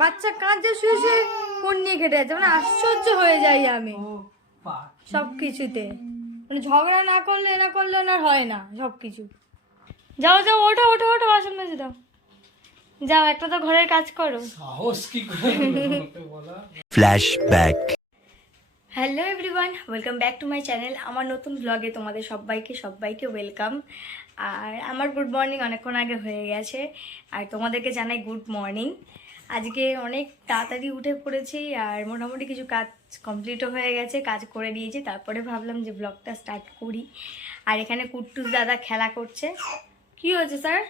বাচ্চা কাঁদছে শুয়ে শুয়ে কোন নিয়ে কেটে যাচ্ছে। মানে আশ্চর্য হয়ে যাই আমি সব কিছুতে মানে ঝগড়া না করলে না করলে না হয় না সব কিছু যাও যাও ওঠো ওঠো ওঠো বাসন মেজে দাও। যাও একটা তো ঘরের কাজ করো। সাহস কি Flashback. Hello everyone welcome back to my channel আমার নতুন ব্লগে তোমাদের সবাইকে সবাইকে ওয়েলকাম আর আমার গুড মর্নিং অনেকক্ষণ আগে হয়ে গেছে। আর তোমাদেরকে জানাই গুড মর্নিং আজকে অনেক তাড়াতাড়ি উঠে পড়েছি আর মোটামুটি কিছু কাজ কমপ্লিটও হয়ে গেছে কাজ করে দিয়েছি তারপরে ভাবলাম যে ব্লগটা স্টার্ট করি। আর এখানে কুট্টুস দাদা খেলা করছে। কি হয়েছে স্যার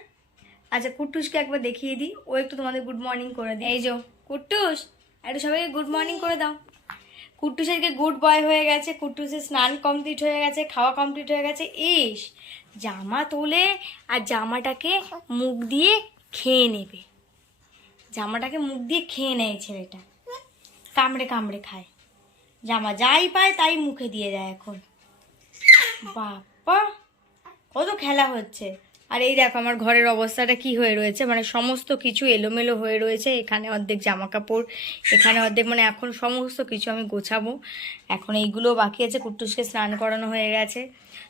আচ্ছা কুট্টুসকে একবার দেখিয়ে দিই। ও একটু তোমাদের গুড মর্নিং করে দিই। এই যো কুট্টুস একটু সবাইকে গুড মর্নিং করে দাও। কুট্টুস আজকে গুড বয় হয়ে গেছে? কুট্টুসের স্নান কমপ্লিট হয়ে গেছে খাওয়া কমপ্লিট হয়ে গেছে। ইস জামা তোলে আর জামাটাকে মুখ দিয়ে খেয়ে নেবে। জামাটাকে মুখ দিয়ে খেয়ে নেয় ছেলেটা। কামড়ে কামড়ে খায়। জামা যাই পায় তাই মুখে দিয়ে দেয় এখন। বাবা কত খেলা হচ্ছে। আর এই দেখো আমার ঘরের অবস্থাটা কি হয়ে রয়েছে। মানে সমস্ত কিছু এলোমেলো হয়ে রয়েছে। এখানে অর্ধেক জামা কাপড় এখানে অর্ধেক মানে এখন সমস্ত কিছু আমি গোছাবো। এখন এইগুলো বাকি আছে, কুট্টুসকে স্নান করানো হয়ে গেছে।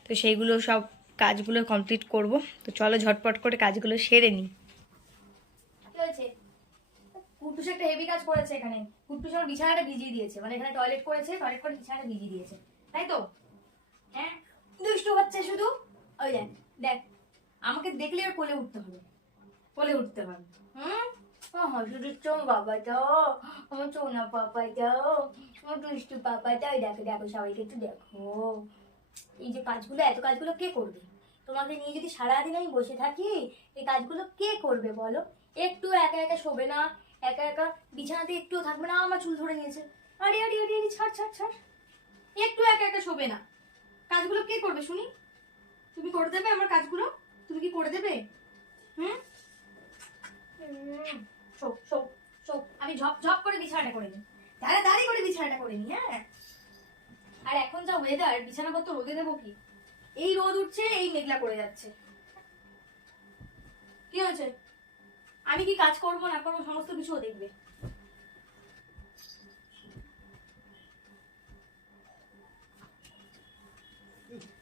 তো সেইগুলো সব কাজগুলো কমপ্লিট করব। তো চলো ঝটপট করে কাজগুলো সেরে নিই। কি কুট্টুস একটা হেভি কাজ করেছে এখানে। কুট্টুস আমার বিছানাটা ভিজিয়ে দিয়েছে। মানে এখানে টয়লেট করেছে টয়লেট করে বিছানাটা ভিজিয়ে দিয়েছে। তাই তো? হ্যাঁ? দুষ্টু হচ্ছে শুধু? ওই দেখ দেখ, আমাকে দেখলে ওর কোলে উঠতে হবে। কোলে উঠতে হবে। হুম? হ্যাঁ শুধু চোম বাবা যাও আমার চোনা পাপা যাও আমার দুষ্টু পাপা যাও দেখো দেখো, সবাইকে একটু দেখো। এই যে কাজগুলো, এত কাজগুলো কে করবে? তোমাকে নিয়ে যদি সারাদিন আমি বসে থাকি, এই কাজগুলো কে করবে বলো? একটু একা একা শোবে না? একা একা বিছানাতে একটুও থাকবে না, আমার চুল ধরে নিয়েছে। আরে আরে আরে আরে, ছাড় ছাড় ছাড়। একটু একা একা শোবে না। কাজগুলো কে করবে শুনি? তুমি করে দেবে আমার কাজগুলো? তুমি কি করে দেবে? হুম? শোক শোক আমি ঝপ ঝপ করে বিছানাটা করে নিই। তাড়াতাড়ি করে বিছানাটা করে নিই হ্যাঁ? আর এখন যা ওয়েদার বিছানাপত্র রোদে দেবো কি? এই রোদ উঠছে, এই মেঘলা করে যাচ্ছে। কি হয়েছে? আমি কি কাজ করব না করব সমস্ত কিছুও দেখবে।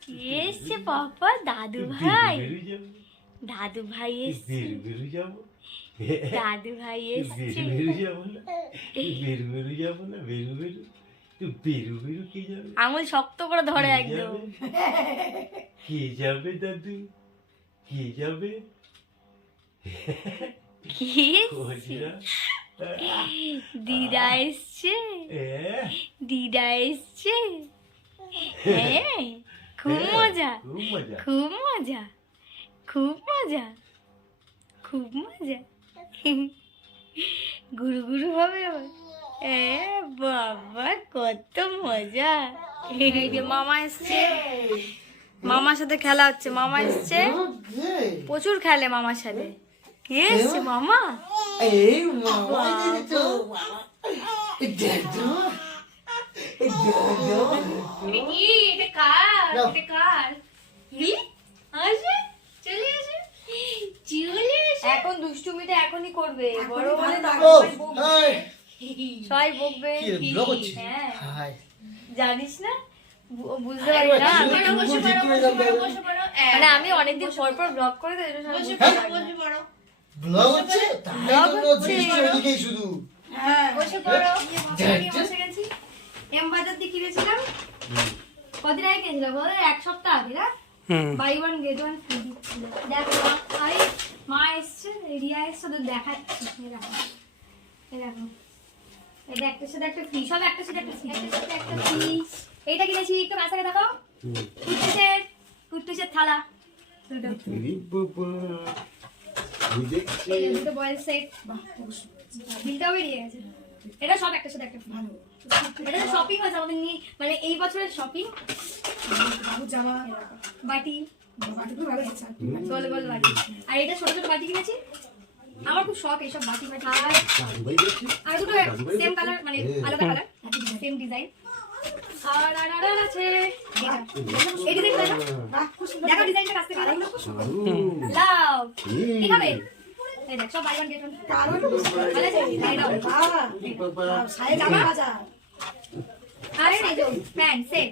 কে এসছে পাপা দাদু ভাই। দাদু ভাই এসছে। দাদু ভাই এসছে। আঙুল শক্ত করে ধরে একদম। কে যাবে দাদু? কে যাবে? কি দিদা এসছে? হ্যাঁ দিদা এসছে? হ্যাঁ খুব মজা। খুব মজা। খুব মজা। খুব মজা। খুব মজা। গুরু গুরু হবে এ বাবা কত মজা। এই যে মামা এসছে। মামার সাথে খেলা হচ্ছে। মামা এসছে। প্রচুর খেলে মামার সাথে। কে এসছে মামা এই মামা দেখো এই দেখো কি এটা কার এটা কার কি আসে চলে আসে চলে আসে এখন দুষ্টুমিটা এখনই করবে। বড় হলে সবাই বকবে। হ্যাঁ। হাই। জানিস না? বুঝতে পারি না আমি মানে আমি অনেকদিন পর পর ব্লগ করে তো এটা সবাই বুঝতে পারি না। ব্লগ হচ্ছে তাই ব্লগ দৃষ্টি ওদিকেই শুধু বসে পড়ো বসে গেছি। এম বাজার দিয়ে কিনেছিলাম কদিন আগে কিনেছিলাম বলো এক সপ্তাহ আগে না? Buy one get one free দিচ্ছিল দেখো মা আরে মা এসছে রিয়া এসছে তো দেখাচ্ছি। এটা একটা সাথে একটা ফ্রি সব একটা সাথে একটা ফ্রি একটা সাথে একটা ফ্রি এইটা কিনেছি একটু কাছাকে দেখাও। কুট্টুসের কুট্টুসের থালা। দুটো এই যে দুটো বয়েল সেট বিলটাও বেরিয়ে গেছে। এটা সব একটা সাথে একটা ভালো। এটা শপিং আছে আমাদের মানে এই বছরের শপিং জামা বাটি। বল বল বাটি আর এটা ছোট ছোট বাটি কিনেছি? আমার খুব শখ এইসব বাটি বাটি। আর আর দুটো সেম কালার মানে আলাদা কালার সেম ডিজাইন আর আর আর প্যান্ট সেট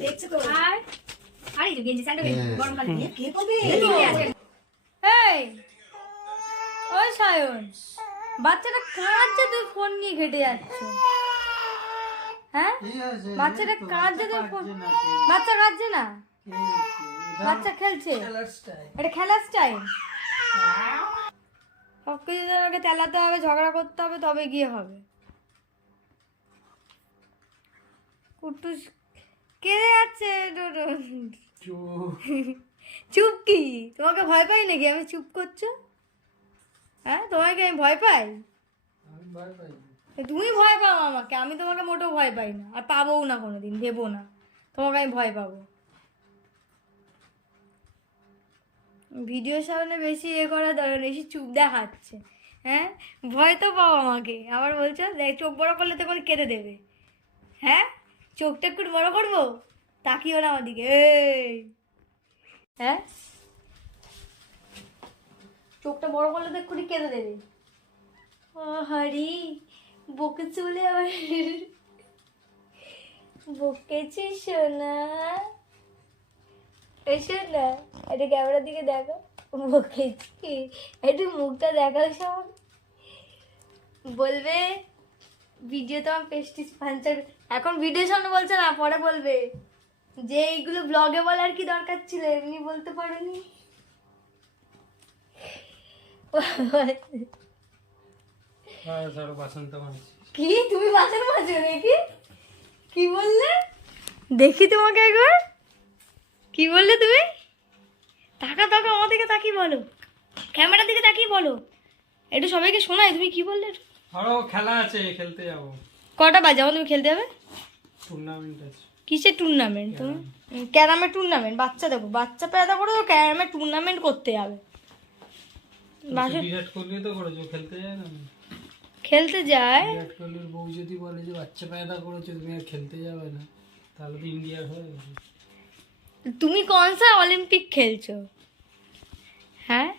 দেখছে তো আর বাচ্চাটা কাঁদছে তুই ফোন নিয়ে ঘেটে যাচ্ছ হ্যাঁ? বাচ্চাটা কাঁদছে ফোন বাচ্চা কাঁদছে না? বাচ্চা খেলছে। এটা খেলার স্টাইল সব কিছু তো আমাকে তেলাতে হবে ঝগড়া করতে হবে তবে গিয়ে হবে। কুটুস কেঁদে যাচ্ছে? চুপ। কি তোমাকে ভয় পাই নাকি? আমি চুপ করছ? হ্যাঁ তোমাকে আমি ভয় পাই? তুমি ভয় পাও আমাকে, আমি তোমাকে মোটেও ভয় পাই না। আর পাবোও না কোনোদিন দেবো না। তোমাকে আমি ভয় পাবো। ভিডিওর সামনে বেশি এ করা দরকার বেশি চুপ দেখাচ্ছে। হ্যাঁ? ভয় তো পাও আমাকে। আবার বলছো, দেখ, চোখ বড় করলে তো কোনো কেঁদে দেবে। হ্যাঁ? চোখটা একটু বড় করব? তাকিও না আমার দিকে। হ্যাঁ? চোখটা বড় করলে তো এক্ষুনি কেঁদে দেবে। ও হারি বকে চলে আবার। বকেছি সোনা। এসো না এটা ক্যামেরার দিকে দেখো। বকেছি একটু মুখটা দেখাও সব। বলবে, ভিডিও তোমার পেস্টিস পাঞ্চার। এখন ভিডিও সামনে বলছে না, পরে বলবে। যে এইগুলো ব্লগে বলার কি দরকার ছিল, এমনি বলতে পারোনি। কি? তুমি বাসন মাজো নাকি? কি বললে? দেখি তোমাকে একবার। কি বললে তুমি? তাকা তাকা আমার দিকে তাকিয়ে বলো। ক্যামেরার দিকে তাকিয়ে বলো। একটু সবাইকে শোনায় তুমি কি বললে? আরও খেলা আছে খেলতে যাব। কটা বাজে? আমার তুমি খেলতে যাবে? টুর্নামেন্ট আছে। কিসের টুর্নামেন্ট তুমি ক্যারামের টুর্নামেন্ট বাচ্চা দেখো বাচ্চা পেদা করে তো ক্যারামের টুর্নামেন্ট করতে যাবে। বিরাট কোহলি তো করেছ খেলতে যায় না? খেলতে যায়। বিরাট কোহলির বউ যদি বলে যে বাচ্চা পয়দা করেছ তুমি আর খেলতে যাবে না। তাহলে তো ইন্ডিয়ার হয়ে যাবে তুমি কোন সা অলিম্পিক খেলছো? হ্যাঁ?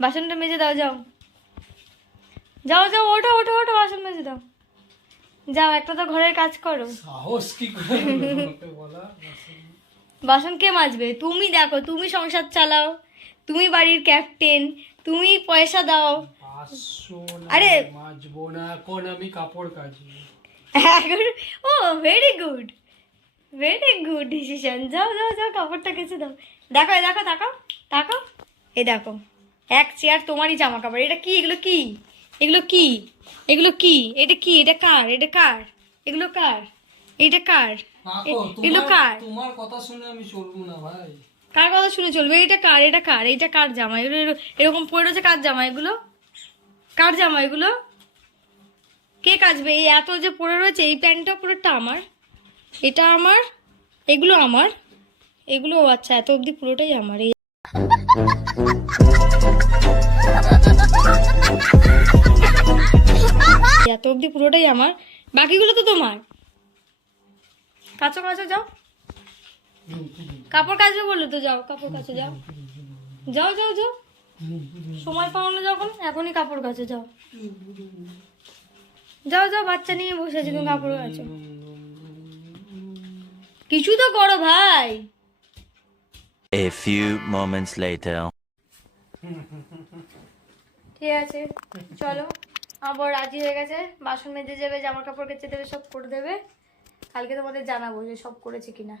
বাসনটা মেজে দাও যাও। যাও যাও ওঠো ওঠো ওঠো বাসন মেজে দাও। যাও একটা তো ঘরের কাজ করো। সাহস কি করে বলা? বাসন কে মাজবে? তুমি দেখো তুমি সংসার চালাও। তুমি বাড়ির ক্যাপ্টেন তুমি পয়সা দাও। আরে! মাজবো না এখন আমি কাপড় এখন ও very good very good decision যাও যাও যাও কাপড়টা কেচে দাও। দেখো এই দেখো তাকাও তাকাও। এই দেখো এক চেয়ার তোমারই জামা কাপড় এটা কি? এগুলো কি? এগুলো কি? এগুলো কি? এটা কি? এটা কার? এটা কার? এগুলো কার? এটা কার? এগুলো কার? তোমার কথা শুনে আমি চলবো না ভাই। কার কথা শুনে চলবে? এটা কার? এটা কার? এটা কার জামা এগুলো এরো- এরকম পড়ে রয়েছে কার জামা এগুলো? কার জামা এগুলো? কে কাচবে? এই এত যে পড়ে রয়েছে, এই প্যান্টটা পুরোটা আমার। এটা আমার, এগুলো আমার। এগুলো আচ্ছা এত অবধি পুরোটাই আমার। এই এত অবধি পুরোটাই আমার। বাকিগুলো তো তোমার। কাছো কাছো যাও। কাপড় কাচবে বলল তো যাও কাপড় কাছে যাও। যাও যাও যাও। সময় পাও না যখন এখনই কাপড় কাচো যাও। যাও যাও বাচ্চা নিয়ে বসে আছি তুমি কাপড় কাচো। কিছু তো করো ভাই। A few moments later. ঠিক আছে চলো। আবার রাজি হয়ে গেছে বাসন মেজে যাবে জামা কাপড় কেচে দেবে সব করে দেবে। কালকে তোমাদের জানাব যে সব করেছে কিনা।